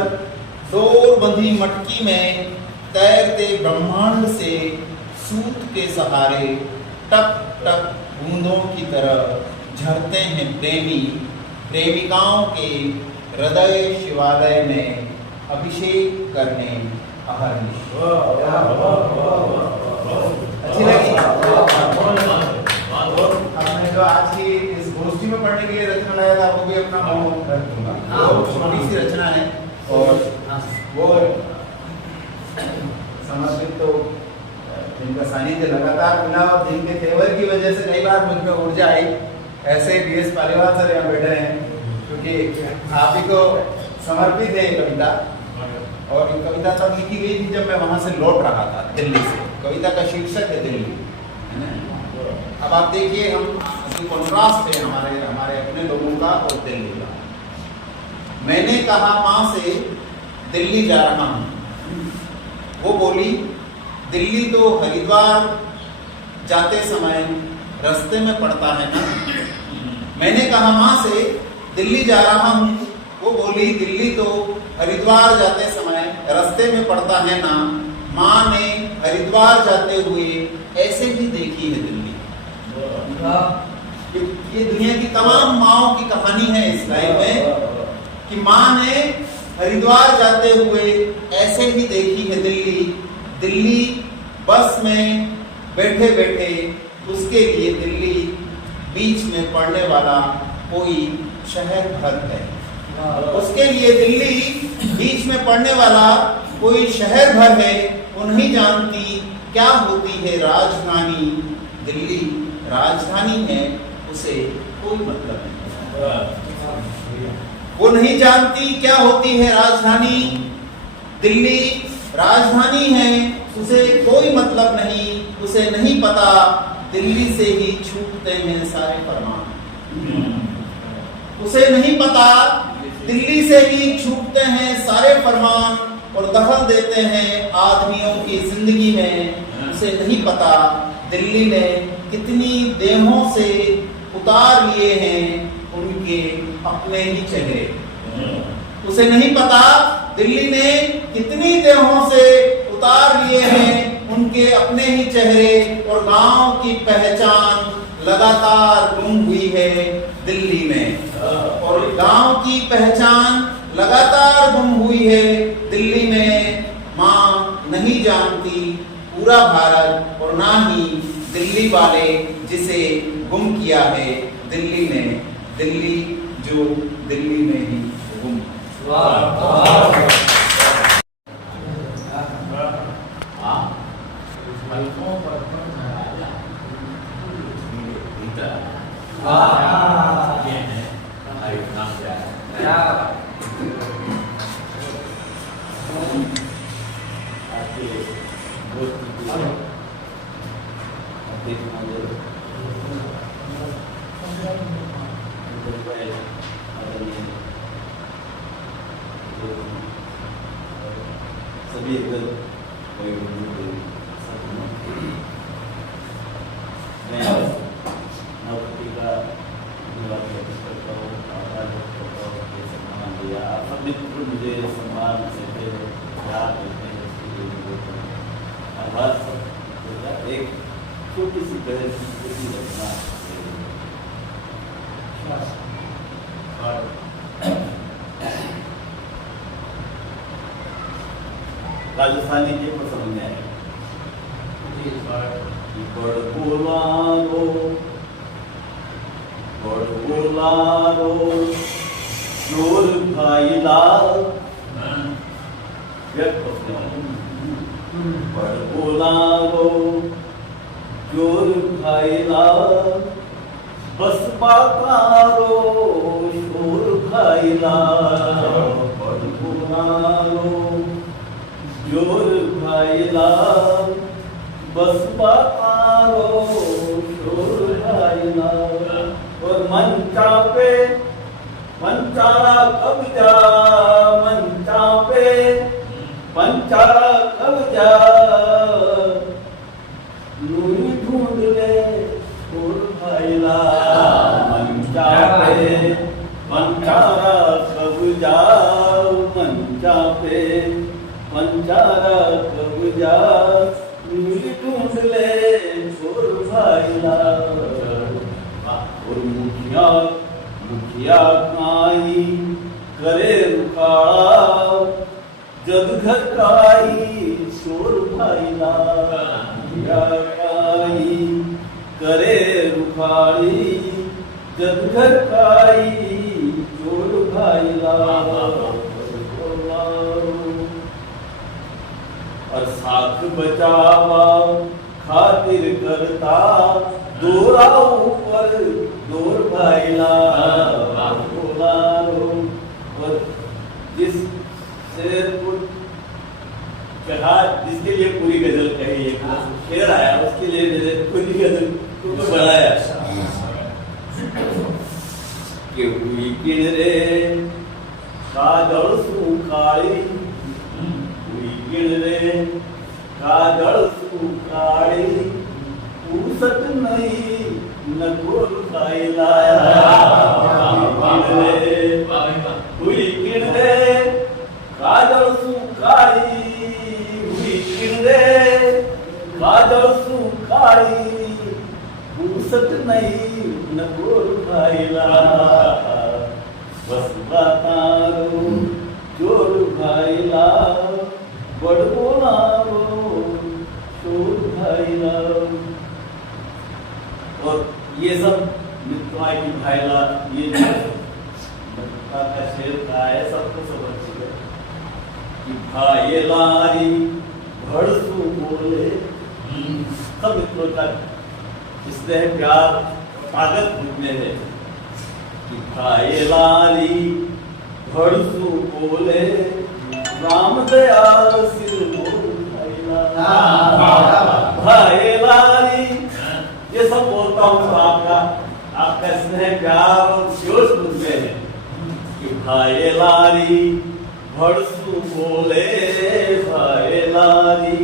डोर बंधी मटकी में तैरते ब्रह्मांड से सूत के सहारे टप टप बूंदों की तरह झरते हैं प्रेमी। प्रेमिकाओं के हृदय शिवालय में अभिषेक करने अहर्निश। अच्छी लगी? हमने जो आज की इस गोष्ठी में पढ़ने के लिए रचना लाया था वो भी अपना मुंह रख दूंगा। छोटी सी रचना है और वो समर्पित तो जिनका सानिध्य लगातार मिला और जिनके तेवर की वजह से कई बार मुझ में ऊर्जा आई, ऐसे DS पालीवाल सर यहाँ बैठे हैं क्योंकि आप ही को समर्पित है ये कविता। और ये कविता तब लिखी गई थी जब मैं वहाँ से लौट रहा था दिल्ली से। कविता का शीर्षक है दिल्ली, है ना। अब आप देखिए हम कंट्रास्ट है हमारे अपने लोगों का और दिल्ली का। मैंने कहा माँ से दिल्ली जा रहा हूँ। वो बोली दिल्ली तो हरिद्वार जाते समय रास्ते में पड़ता है ना। मैंने कहा माँ से दिल्ली जा रहा हूँ। वो बोली दिल्ली तो हरिद्वार जाते समय रास्ते में पड़ता है ना। माँ ने हरिद्वार जाते हुए ऐसे ही देखी है दिल्ली। ये दुनिया की तमाम माँओं की कहानी है इस लाइन में कि माँ ने हरिद्वार जाते हुए ऐसे ही देखी है दिल्ली। दिल्ली बस में बैठे बैठे उसके लिए दिल्ली बीच में पड़ने वाला कोई शहर भर है। उसके लिए दिल्ली बीच में पड़ने वाला कोई शहर भर है। वो नहीं जानती क्या होती है राजधानी। दिल्ली राजधानी है, उसे कोई मतलब नहीं। वो नहीं जानती क्या होती है राजधानी। दिल्ली राजधानी है, उसे कोई मतलब नहीं। उसे नहीं पता दिल्ली से ही छूटते हैं सारे फरमान। उसे नहीं पता दिल्ली से ही छूटते हैं सारे फरमान और दखल देते हैं आदमियों की जिंदगी में। उसे नहीं पता दिल्ली ने कितनी देहों से उतार लिए हैं उनके अपने ही चेहरे। उसे नहीं पता दिल्ली ने कितनी देहों से उतार लिए हैं उनके अपने ही चेहरे। और गांव की पहचान लगातार गुम हुई है दिल्ली में। और गांव की पहचान लगातार गुम हुई है दिल्ली में। माँ नहीं जानती पूरा भारत और ना ही दिल्ली वाले जिसे गुम किया है दिल्ली ने। दिल्ली जो दिल्ली में ही गुम। सभी एकदम मैं नौकरी का धन्यवाद व्यक्त करता हूँ, आभार व्यक्त करता हूँ कि सम्मान दिया। आप सब मित्र मुझे सम्मान देते हैं, प्यार देते हैं, इसके लिए मुझे आभार सब। एक छोटी सी बहन छोटी घटना राजस्थानी के पसंद है बोलारो चोर भाई लाल बोलारो चोर भाई लाल बस पातारो शोर भाई लाल बोलारो जोर भाईला बस पारो शोर भाईला। और मंचा पे मंचारा कब्जा, मंचा पे मंचारा कब्जा नूरी ढूंढ ले शोर भाईला। मंचा पे मंचारा कब्जा, मंचा पे पंचारा कब्जा नूरी ढूंढ ले शोर भाईला। और मुखिया मुखिया काई करे रुखाड़ा जग घर काई शोर भाईला। मुखिया काई करे रुखाड़ी जग घर काई शोर भाईला। और साथ बचावा खातिर करता दोरा ऊपर दोर भाईला। और जिस शेर को कहा जिसके लिए पूरी गजल कही एक शेर आया उसके लिए मैंने पूरी गजल को बढ़ाया। કે હુઈ કિણરે કાજળ સુકાળી હુઈ કિણરે કાજળ સુકાળી પૂસત નહીં નકોર ખાઈ લાયા હુઈ કિણરે કાજળ સુકાળી હુઈ કિણરે કાજળ સુકાળી પૂસત નહીં નકોર ખાઈ લાયા વસવા તારો જોર ભાઈલા બડવો લાવો शोर भाईला और ये सब मित्रों की भाईला ये का शेर का है सबको समझ गए कि भाईलारी भड़सू बोले सब मित्रों का इसलिए प्यार ताकत में है कि भाईलारी भड़सू बोले राम दयाल सिर मोर भाईलारी ये सब बोलता हूँ तो आपका स्नेह प्यार और जोश मुझ में है कि भाईलारी भड़सू बोले भाईलारी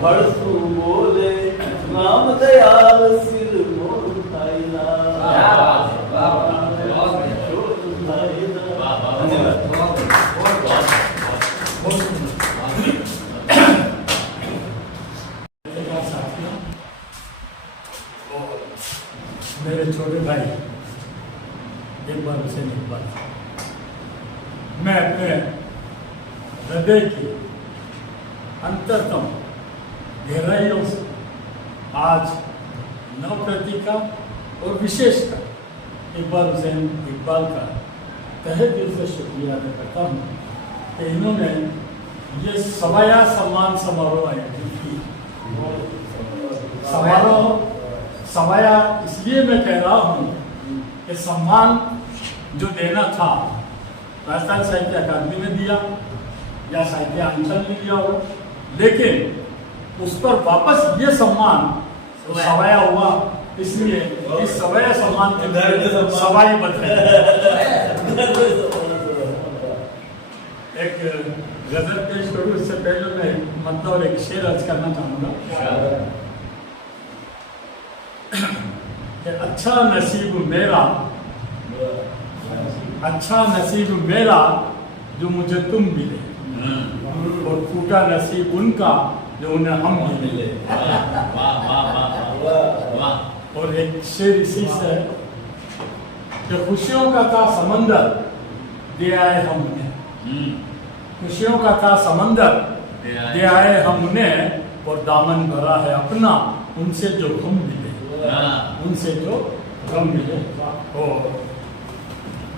भड़सू बोले राम दयाल सिर मोर भाईला मेरे छोटे भाई एक बार उसे एक बात मैं अपने हृदय की अंतरतम गहराइयों से आज नवप्रति का और विशेषकर इकबाल हुसैन इकबाल का तहे दिल से शुक्रिया अदा करता हूँ कि इन्होंने ये सवाया सम्मान समारोह आयोजित की। समारोह सवाया इसलिए मैं कह रहा हूँ कि सम्मान जो देना था राजस्थान साहित्य अकादमी ने दिया या साहित्य अंचल ने दिया हो, लेकिन उस पर वापस ये सम्मान सवाया हुआ, इसलिए इस सवाया सम्मान के सवाई बदले एक गजल पेश करूँ इससे पहले मैं मतलब और एक शेर अर्ज करना चाहूँगा कि अच्छा नसीब मेरा जो मुझे तुम मिले और फूटा नसीब उनका जो उन्हें हम मिले। और एक शेर इसी से कि खुशियों का था समंदर दे आए हम उन्हें, खुशियों का था समंदर दे आए हम उन्हें और दामन भरा है अपना उनसे जो हम मिले, उनसे जो गम मिले। और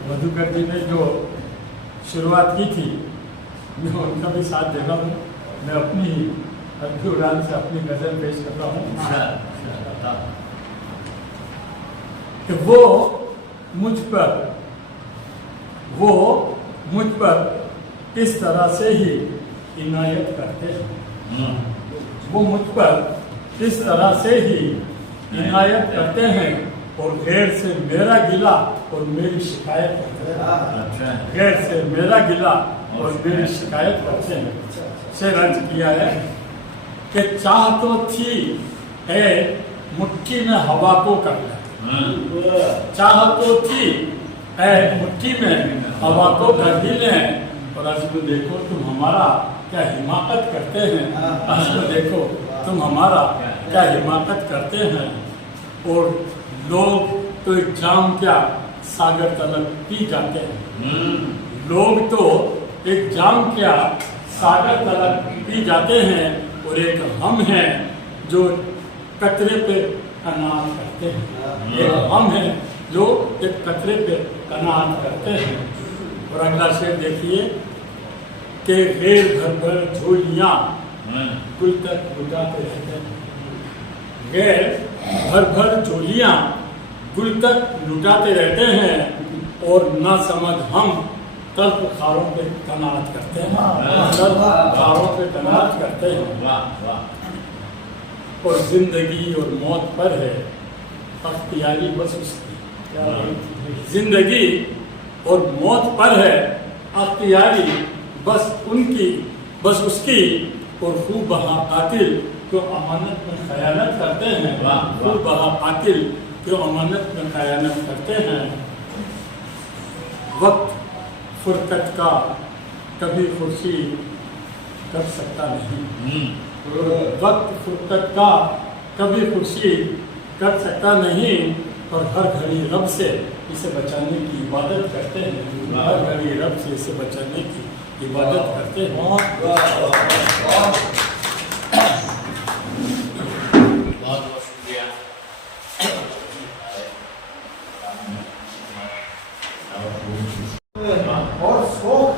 मधुकर जी ने जो शुरुआत की थी मैं उनका भी साथ दे रहा हूँ। मैं अपनी अल्फी उड़ान से अपनी गजल पेश कर रहा हूँ कि वो मुझ पर इस तरह से ही इनायत करते हैं, वो मुझ पर इस तरह से ही इनायत करते हैं और गैर से मेरा गिला और मेरी शिकायत करते हैं, गैर से मेरा गिला और मेरी शिकायत करते हैं। शेर अर्ज किया है कि चाह तो थी है मुट्ठी में हवा को कर ले, चाह तो थी है मुट्ठी में हवा को कर ही लें और आज को देखो तुम हमारा क्या हिमाकत करते हैं, आज को देखो तुम हमारा क्या हिमाकत करते हैं। और लोग तो एक जाम क्या सागर तलक पी जाते हैं, लोग तो एक जाम क्या सागर तलक पी जाते हैं और एक हम हैं जो कतरे पे कनात करते हैं, एक हम हैं जो एक कतरे पे कनात करते हैं। और अगला शेर देखिए कि गैर भर भर झोलियाँ कुल तक लुटाते रहते हैं, गैर भर भर झोलियाँ गुल तक लुटाते रहते हैं और ना समझ हम तल्ख खारों पे कनात करते हैं, तल्ख खारों पे कनात करते हैं। और जिंदगी और मौत पर है अख्तियारी बस उसकी, जिंदगी और मौत पर है अख्तियारी बस उसकी, और खूब बहा कातिल जो अमानत में खयानत करते हैं, खूब बहा कातिल जो अमानत में खयानत करते हैं। वक्त फुरकत का कभी खुशी कर सकता नहीं, वक्त फुरकत का कभी खुशी कर सकता नहीं, और हर घड़ी रब से इसे बचाने की इबादत करते हैं, हर घड़ी रब से इसे बचाने की इबादत करते हैं। बहुत बहुत शुक्रिया। और सोख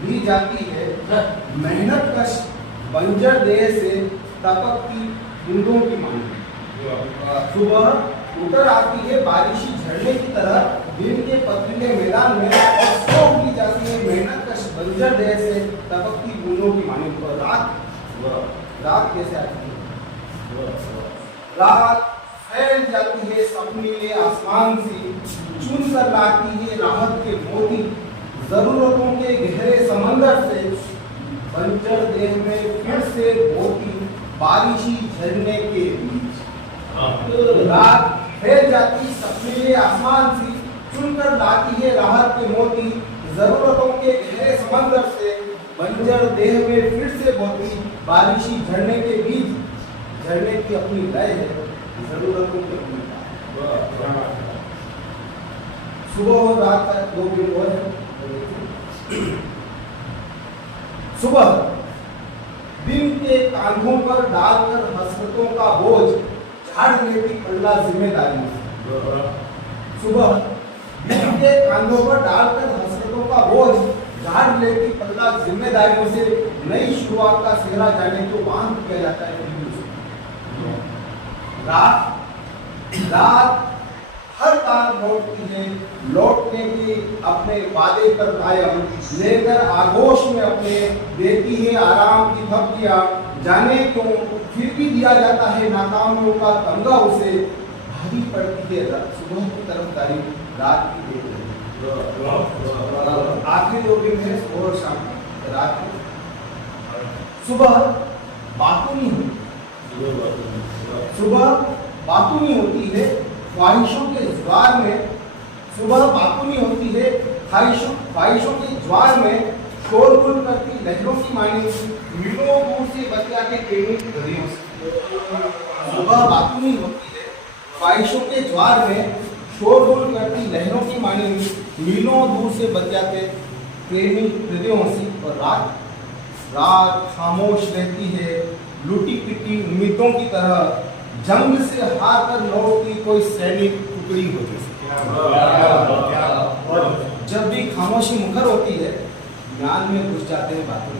दी जाती है मेहनत कश बंजर देह से तपकती बूंदों की मांग। सुबह उतर आती है बारिशी झरने की तरह दिन के पथरीले मैदान में, और सोख दी जाती है मेहनत कश बंजर देह से तपकती बूंदों की मांग। और रात कैसे आती है? रात फैल जाती है सपनीले आसमान से, चुन कर लाती है राहत के मोती जरूरतों के गहरे समंदर से, बंजर देह में फिर से बोती बारिशी झरने के बीच। रात फैल जाती सपनीले आसमान से, चुन कर लाती है राहत के मोती जरूरतों के गहरे समंदर से, बंजर देह में फिर से बोती बारिशी झरने के बीच। झरने की अपनी लय है, जरूरतों की अपनी। सुबह और रात का 2 दिन और है। सुबह दिन के कांधों पर डालकर हसरतों का बोझ झाड़ लेती पल्ला जिम्मेदारी। सुबह दिन के कांधों पर डालकर हसरतों का बोझ झाड़ लेती पल्ला जिम्मेदारियों से, नई शुरुआत का सेहरा जाने को बांध किया जाता है। रात हर बार लौटती है, लौटने की अपने वादे पर कायम, लेकर आगोश में अपने देती है आराम की थपकियां। जाने क्यों फिर भी दिया जाता है नाकामियों का तमगा उसे, भारी पड़ती है सुबह की तरफदारी रात की देख रही। आखिरी 2 दिन है सुबह और शाम रात की। सुबह बातूनी होती है ख्वाहिशों के ज्वार में। सुबह बातूनी होती है ख्वाहिशों के ज्वार में, शोरगुल करती लहरों की मानी मीलों दूर से बतिया के प्रेमी हृदयों से। सुबह बातूनी होती है ख्वाहिशों के ज्वार में, शोरगुल करती लहरों की मानी मीलों दूर से बतिया के प्रेमी हृदयों से। और रात खामोश रहती है लूटी पिटी उम्मीदों की तरह, जंग से हार कर लौटती कोई सैनिक टुकड़ी होती है। और जब भी खामोशी मुखर होती है, ज्ञान में घुस जाते हैं बातों।